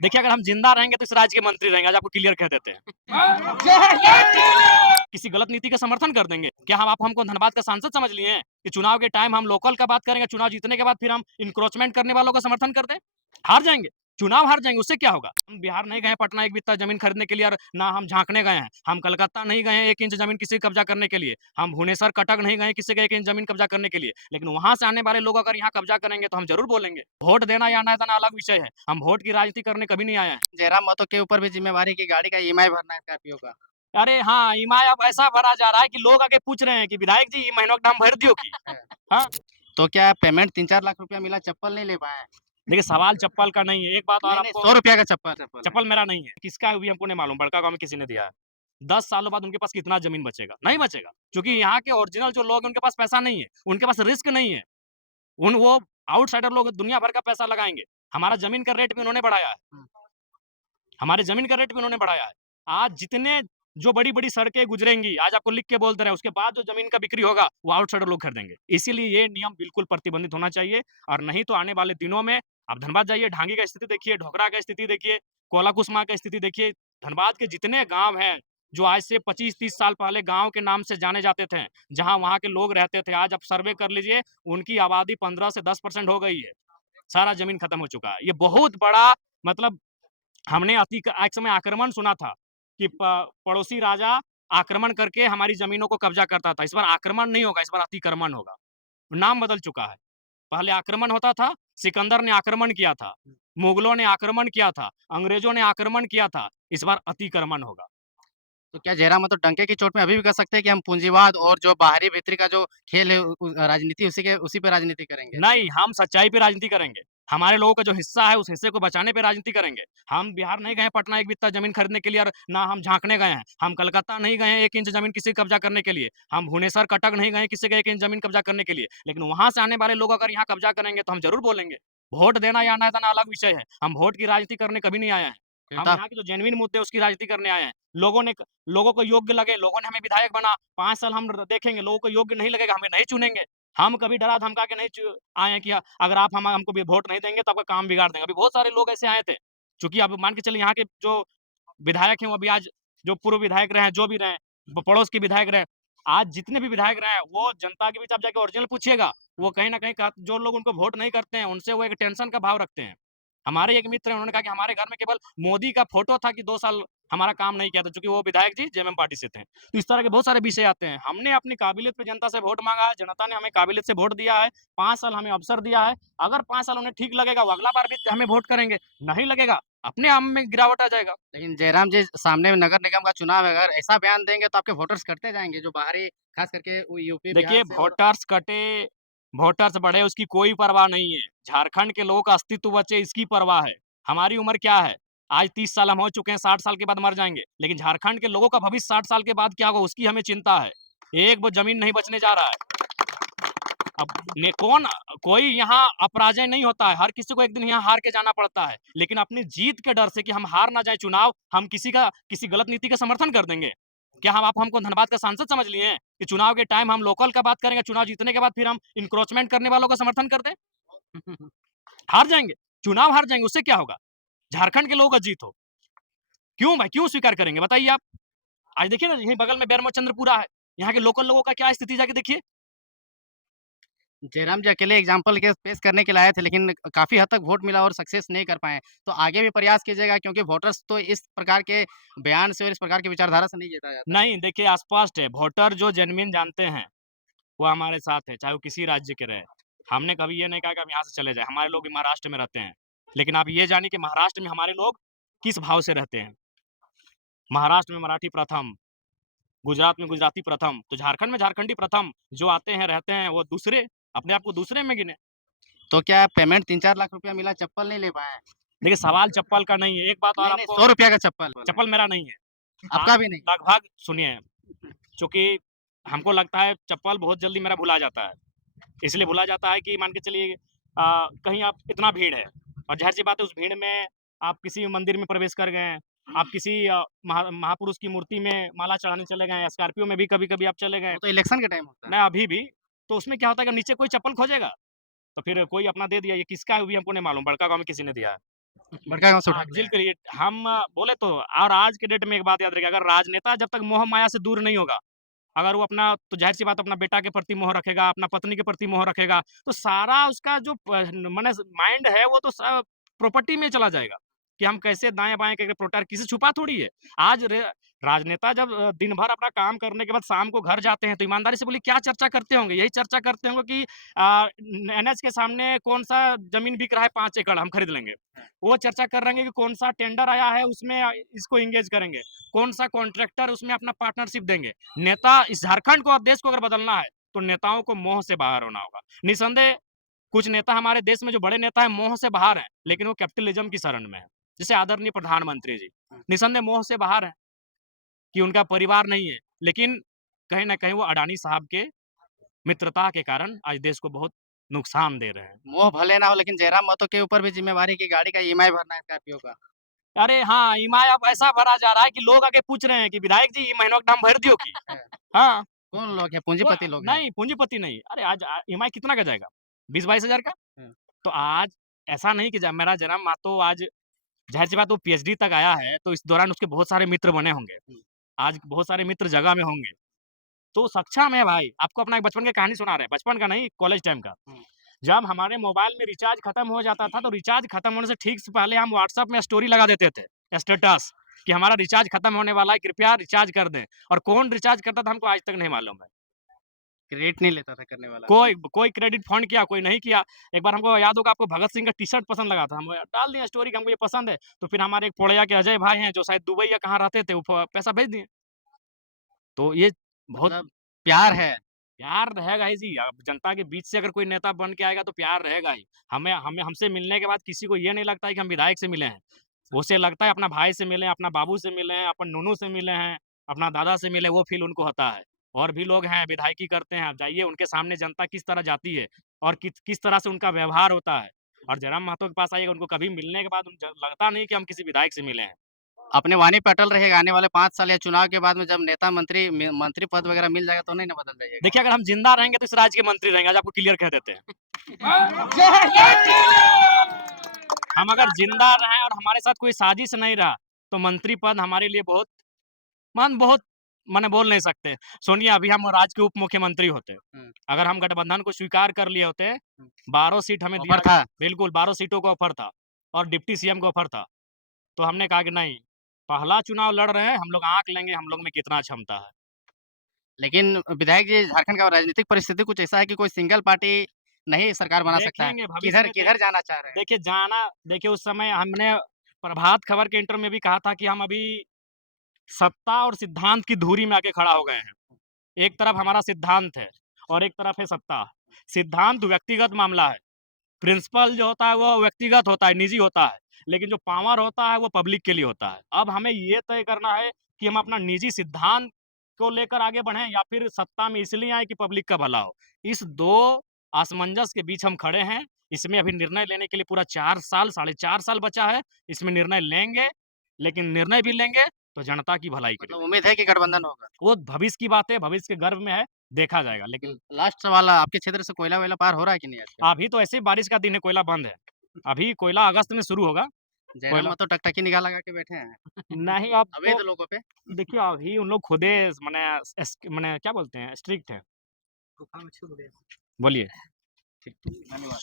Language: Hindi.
देखिए, अगर हम जिंदा रहेंगे तो इस राज्य के मंत्री रहेंगे, आज आपको क्लियर कह देते हैं। किसी गलत नीति का समर्थन कर देंगे क्या? हम आप हमको धनबाद का सांसद समझ लिए हैं कि चुनाव के टाइम हम लोकल का बात करेंगे, चुनाव जीतने के बाद फिर हम इंक्रोचमेंट करने वालों का समर्थन कर दें? हार जाएंगे, चुनाव हार जाएंगे, उससे क्या होगा? हम बिहार नहीं गए पटना एक बित्ता जमीन खरीदने के लिए, और ना हम झांकने गए हैं। हम कलकत्ता नहीं गए हैं 1 इंच जमीन किसी कब्जा करने के लिए। हम भुवनेश्वर, कटक नहीं गए किसी का 1 इंच जमीन कब्जा करने के लिए। लेकिन वहां से आने वाले लोग अगर यहाँ कब्जा करेंगे तो हम जरूर बोलेंगे। वोट देना या ना देना अलग विषय है। हम वोट की राजनीति करने कभी नहीं आए हैं। जयराम महतो के ऊपर भी जिम्मेवारी कि गाड़ी का ईएमआई भरना है स्कॉर्पियो का। अरे हाँ, ईएमआई अब ऐसा भरा जा रहा है कि लोग आके पूछ रहे हैं कि विधायक जी, महीनों का दाम भर दियो की? हाँ, तो क्या पेमेंट 3-4 लाख रुपया मिला, चप्पल नहीं ले पाए? देखिए सवाल चप्पल का नहीं है। एक बात और नहीं, नहीं, आपको, ₹100 का चप्पल है। चप्पल मेरा नहीं है, किसका है भी हमको नहीं मालूम, बड़का गाँव में किसी ने दिया है। 10 सालों बाद उनके पास कितना ज़मीन बचेगा? नहीं बचेगा, क्योंकि यहाँ के ओरिजिनल जो लोग हैं उनके पास पैसा नहीं है, उनके पास रिस्क नहीं है। उन वो आउटसाइडर लोग दुनिया भर का पैसा लगाएँगे। हमारा ज़मीन का रेट भी उन्होंने बढ़ाया है। हुँ। हमारे ज़मीन का रेट भी उन्होंने बढ़ाया है। आज जितने जो बड़ी-बड़ी सड़कें गुजरेंगी, आज आपको लिख के बोल दे रहे हैं, उसके बाद जो ज़मीन का बिक्री होगा, वो आउटसाइडर लोग खरीदेंगे। इसीलिए ये नियम बिल्कुल प्रतिबंधित होना चाहिए, और नहीं तो आने वाले दिनों में आप धनबाद जाइए, ढांगी का स्थिति देखिए, ढोकरा का स्थिति देखिए, कोला-कुसमा का स्थिति देखिए। धनबाद के जितने गाँव हैं, जो आज से 25-30 साल पहले गाँव के नाम से जाने जाते थे, जहाँ वहाँ के लोग रहते थे, आज आप सर्वे कर लीजिए, उनकी आबादी 15 से 10% हो गई है। सारा ज़मीन खत्म हो चुका है। ये बहुत बड़ा, मतलब हमने एक समय आक्रमण सुना था कि पड़ोसी राजा आक्रमण करके हमारी ज़मीनों को कब्ज़ा करता था। इस बार आक्रमण नहीं होगा, इस बार अतिक्रमण होगा। नाम बदल चुका है। पहले आक्रमण होता था, सिकंदर ने आक्रमण किया था, मुगलों ने आक्रमण किया था, अंग्रेज़ों ने आक्रमण किया था, इस बार अतिक्रमण होगा। तो क्या जयराम महतो डंके की चोट में अभी भी कह सकते हैं कि हम पूंजीवाद और जो बाहरी भीतरी का जो खेल है राजनीति उसी पे राजनीति करेंगे? नहीं, हम सच्चाई पे राजनीति करेंगे। हमारे लोगों का जो हिस्सा है, उस हिस्से को बचाने पे राजनीति करेंगे। हम बिहार नहीं गए हैं पटना एक बित्ता ज़मीन खरीदने के लिए, और ना हम झाँकने गए हैं। हम कलकत्ता नहीं गए हैं 1 इंच ज़मीन किसी कब्जा करने के लिए। हम भुवनेश्वर, कटक नहीं गए हैं किसी का 1 इंच ज़मीन कब्जा करने के लिए। लेकिन वहाँ से आने वाले लोग अगर यहाँ कब्जा करेंगे तो हम ज़रूर बोलेंगे। वोट देना या ना देना अलग विषय है। हम वोट की राजनीति करने कभी नहीं आए हैं। फिर हम तो यहाँ के जो जेनुइन मुद्दे हैं उसकी राजनीति करने आए हैं। लोगों को योग्य लगे, लोगों ने हमें विधायक बना, 5 साल हम देखेंगे, लोगों को योग्य नहीं लगेगा, हमें नहीं चुनेंगे। हम कभी डरा धमका के नहीं आए हैं कि अगर आप हमको भी वोट नहीं देंगे तो आपका काम बिगाड़ देंगे। अभी बहुत सारे लोग ऐसे आए थे। चूँकि आप मान के चलिए, यहाँ के जो विधायक हैं वो अभी आज जो पूर्व विधायक रहे हैं, जो भी रहे हैं, पड़ोस के विधायक रहे हैं, आज जितने भी विधायक रहे हैं, वो जनता के बीच आप जाके ओरिजिनल पूछिएगा, वो कहीं न कहीं जो लोग उनको वोट नहीं करते हैं, उनसे वो एक टेंशन का भाव रखते हैं। हमारे एक मित्र हैं, उन्होंने कहा कि हमारे घर में केवल मोदी का फ़ोटो था कि 2 साल हमारा काम नहीं किया था, चूँकि वो विधायक जी जेएमएम पार्टी से थे। तो इस तरह के बहुत सारे विषय आते हैं। हमने अपनी काबिलियत पे जनता से वोट माँगा है, जनता ने हमें काबिलियत से वोट दिया है, 5 साल हमें अवसर दिया है। अगर 5 साल उन्हें ठीक लगेगा, वो अगला बार भी हमें वोट करेंगे, नहीं लगेगा, अपने आप में गिरावट आ जाएगा। लेकिन जयराम जी सामने में नगर निगम का चुनाव है, अगर ऐसा बयान देंगे तो आपके वोटर्स कटते जाएँगे जो बाहरी खास करके वो यूपी, बिहार देखिए, से और वोटर्स कटे, वोटर्स बढ़े, उसकी कोई परवाह नहीं है। झारखंड के लोगों का अस्तित्व बचे, इसकी परवाह है। हमारी उम्र क्या है? आज 30 साल हम हो चुके हैं, 60 साल के बाद मर जाएँगे। लेकिन झारखंड के लोगों का भविष्य 60 साल के बाद क्या होगा, उसकी हमें चिंता है। एक वो ज़मीन नहीं बचने जा रहा है। अब ने कौन कोई यहाँ अपराजय नहीं होता है, हर किसी को एक दिन यहाँ हार के जाना पड़ता है। लेकिन अपनी जीत के डर से कि हम हार ना जाए चुनाव, हम किसी गलत नीति का समर्थन कर देंगे। क्या हम आप हमको धनबाद का सांसद समझ लिए हैं कि चुनाव के टाइम हम लोकल का बात करेंगे, चुनाव जीतने के बाद फिर हम इंक्रोचमेंट करने वालों का समर्थन कर दें? हार जाएँगे, चुनाव हार जाएँगे, उससे क्या होगा? झारखंड के लोगों का जीत हो। क्यों भाई, क्यों स्वीकार करेंगे बताइए आप? आज देखिए ना, यहीं बगल में बैरमचंद्रपुरा है, यहाँ के लोकल लोगों का क्या स्थिति जाके देखिए। जयराम जी अकेले एग्ज़ाम्पल के पेश करने के लिए आए थे, लेकिन काफ़ी हद तक वोट मिला और सक्सेस नहीं कर पाए। तो आगे भी प्रयास कीजिएगा क्योंकि वोटर्स तो इस प्रकार के बयान से और इस प्रकार की विचारधारा से नहीं जीता जाता है। नहीं, देखिए स्पष्ट है, वोटर जो जेनुइन जानते हैं, वो हमारे साथ है, चाहे वो किसी राज्य के रहे। हमने कभी ये नहीं कहा कि हम यहाँ से चले जाएँ, हमारे लोग भी महाराष्ट्र में रहते हैं। लेकिन आप ये जानिए कि महाराष्ट्र में हमारे लोग किस भाव से रहते हैं। महाराष्ट्र में मराठी प्रथम, गुजरात में गुजराती प्रथम, तो झारखंड में झारखंडी प्रथम, जो आते हैं, रहते हैं, वो दूसरे, अपने आप को दूसरे में गिने। तो क्या पेमेंट 3-4 लाख रुपया मिला, चप्पल नहीं ले पाए? देखिए, सवाल चप्पल का नहीं है, एक बात और नहीं, नहीं, आपको, ₹100 का चप्पल बोला। चप्पल मेरा नहीं है। आप आपका भी नहीं? लगभग सुनिए, चूँकि हमको लगता है चप्पल बहुत जल्दी मेरा भुला जाता है। इसलिए भुला जाता है कि मान के चलिए कहीं आप, इतना भीड़ है, और ज़ाहिर-सी बात है उस भीड़ में आप किसी मंदिर में प्रवेश कर गए हैं, आप किसी महापुरुष की मूर्ति में माला चढ़ाने चले गए हैं, स्कॉर्पियो में भी कभी-कभी आप चले गए। वो तो इलेक्शन के टाइम होता है। मैं अभी भी, तो उसमें क्या होता है कि नीचे कोई चप्पल खोजेगा, तो फिर कोई अपना दे दिया, ये किसका है वो भी हमको नहीं मालूम, बड़का गाँव में किसी ने दिया है। बड़का गाँव से उठा हाँ, के ले जिल आए। क्रिएट हम बोले तो और आज के डेट में एक बात याद रखिए, अगर राजनेता जब तक मोह माया से दूर नहीं होगा, अगर वो अपना तो ज़ाहिर-सी बात अपना बेटा के प्रति मोह रखेगा, अपना पत्नी के प्रति मोह रखेगा, तो सारा उसका जो माने माइंड है वो तो प्रॉपर्टी में चला जाएगा, कि हम कैसे दाएँ-बाएँ करके प्रोटेक्ट किसी से छुपा थोड़ी है। आज राजनेता जब दिन भर अपना काम करने के बाद शाम को घर जाते हैं, तो ईमानदारी से बोलिए क्या चर्चा करते होंगे? यही चर्चा करते होंगे कि एनएच के सामने कौन-सा ज़मीन बिक रहा है 5 एकड़ हम खरीद लेंगे। वो चर्चा कर रहे हैं कि कौन-सा टेंडर आया है उसमें इसको एंगेज करेंगे, कौन-सा कॉन्ट्रैक्टर उसमें अपना पार्टनरशिप देंगे। नेता इस झारखंड को और देश को अगर बदलना है, तो नेताओं को मोह से बाहर होना होगा। निसंदेह कुछ नेता हमारे देश में जो बड़े नेता हैं, मोह से बाहर हैं, लेकिन वो कैपिटलिज़्म की शरण में हैं। जैसे आदरणीय प्रधानमंत्री जी, निसंदेह मोह से बाहर हैं कि उनका परिवार नहीं है, लेकिन कहीं न कहीं वो अडानी साहब के मित्रता के कारण आज देश को बहुत नुकसान दे रहे हैं। मोह भले ना हो लेकिन जयराम महतो के ऊपर भी ज़िम्मेवारी है कि गाड़ी का ईएमआई भरना है स्कॉर्पियो का। अरे हाँ, ईएमआई अब ऐसा भरा जा रहा है कि लोग आके पूछ रहे हैं कि विधायक जी, ई महीनों का दाम भर दियो की? है। हाँ। कौन लोग हैं? वो पूँजीपति लोग हैं। नहीं, पूँजीपति नहीं। अरे आज ईएमआई कितना का जाएगा? 20-22 हज़ार का? हुँ, तो आज ऐसा नहीं कि ज मेरा जन्म मातो आज ज़ाहिर-सी बात वो पीएचडी तक आया है, तो इस दौरान उसके बहुत सारे मित्र बने होंगे। हुँ, आज बहुत सारे मित्र जगह में होंगे। तो सक्षम है भाई। आपको अपना एक बचपन की कहानी सुना रहे हैं, बचपन का नहीं, कॉलेज टाइम का। हुँ। जब हमारे मोबाइल में रिचार्ज खत्म हो जाता था, तो रिचार्ज खत्म होने से ठीक से पहले हम व्हाट्सएप में स्टोरी लगा देते थे, स्टेटस कि हमारा रिचार्ज खत्म होने वाला है, कृपया रिचार्ज कर दें। और कौन रिचार्ज करता था हमको आज तक नहीं मालूम है। क्रेडिट नहीं लेता था करने वाला। कोई कोई क्रेडिट फंड किया, कोई नहीं किया। एक बार हमको याद होगा आपको भगत सिंह का टी-शर्ट पसंद लगा था, हम डाल दिए स्टोरी कि हमको ये पसंद है। तो फिर हमारे एक पोड़ैया के अजय भाई हैं जो शायद दुबई या कहाँ रहते थे, वो पैसा भेज दिए। तो ये बहुत मतलब प्यार है। प्यार रहेगा ही जी। अब जनता के बीच से अगर कोई नेता बन के आएगा तो प्यार रहेगा ही। हमें हमें हमसे मिलने के बाद किसी को ये नहीं लगता है कि हम विधायक से मिले हैं। उसे लगता है अपना भाई से मिले हैं, अपना बाबू से मिले हैं, अपन नूनू से मिले हैं, अपना दादा से मिले, वो फ़ील उनको होता है। और भी लोग हैं विधायकी करते हैं, आप जाइए उनके सामने जनता किस तरह जाती है और किस किस तरह से उनका व्यवहार होता है। और जयराम महतो के पास आइएगा, उनको कभी मिलने के बाद उन ज लगता नहीं कि हम किसी विधायक से मिले हैं। अपने वाणी पे अटल रहेगा, आने वाले 5 साल या चुनाव के बाद में जब नेता मंत्री पद वगैरह मिल जाएगा तो नहीं ना बदल जाइएगा? देखिए अगर हम ज़िंदा रहेंगे तो इस राज्य के मंत्री रहेंगे, आज आपको क्लियर कह देते हैं। हम अगर ज़िंदा रहें और हमारे साथ कोई साजिश नहीं रहा, तो मंत्री पद हमारे लिए बहुत माने बोल नहीं सकते। सोनिए अभी हम राज्य के उप मुख्यमंत्री होते। हुँ, अगर हम गठबंधन को स्वीकार कर लिए होते, हुँ। 12 सीट हमें दिया ऑफर था। बिल्कुल 12 सीटों का ऑफ़र था और डिप्टी सीएम का ऑफ़र था। तो हमने कहा कि नहीं, पहला चुनाव लड़ रहे हैं, हम लोग आँक लेंगे हम लोग में कितना क्षमता है। लेकिन विधायक जी झारखंड का राजनीतिक परिस्थिति कुछ ऐसा है कि कोई सिंगल पार्टी नहीं सरकार बना सकता है। देखेंगे भविष्य किधर में किधर जाना चाह रहे हैं? देखिए उस समय हमने प्रभात खबर के इंटरव्यू में भी कहा था कि हम अभी सत्ता और सिद्धांत की धुरी में आके खड़ा हो गए हैं। एक तरफ हमारा सिद्धांत है और एक तरफ है सत्ता। सिद्धांत व्यक्तिगत मामला है, प्रिंसिपल जो होता है वो व्यक्तिगत होता है, निजी होता है, लेकिन जो पावर होता है वो पब्लिक के लिए होता है। अब हमें ये तय करना है कि हम अपना निजी सिद्धांत को लेकर आगे बढ़ें या फिर सत्ता में इसलिए आए कि पब्लिक का भला हो। इस 2 असमंजस के बीच हम खड़े हैं। इसमें अभी निर्णय लेने के लिए पूरा 4 साल, साढ़े 4 साल बचा है। इसमें निर्णय लेंगे, लेकिन निर्णय भी लेंगे तो जनता की भलाई के मतलब लिए। उम्मीद है कि गठबंधन होगा। वो भविष्य की बात है, भविष्य के गर्भ में है, देखा जाएगा। लेकिन लास्ट सवाल आपके क्षेत्र से कोयला-वोयला पार हो रहा है कि नहीं आजकल? अभी तो ऐसे ही बारिश का दिन है, कोयला बंद है। अभी कोयला अगस्त में शुरू होगा, जयराम कोयला महतो टकटकी निगाह लगा के बैठे हैं। नहीं अब अवैध तो लोगों पे। देखिए अभी उन लोग खुदे मने मने क्या बोलते हैं स्ट्रिक्ट है। बोलिए। ठीक, धन्यवाद।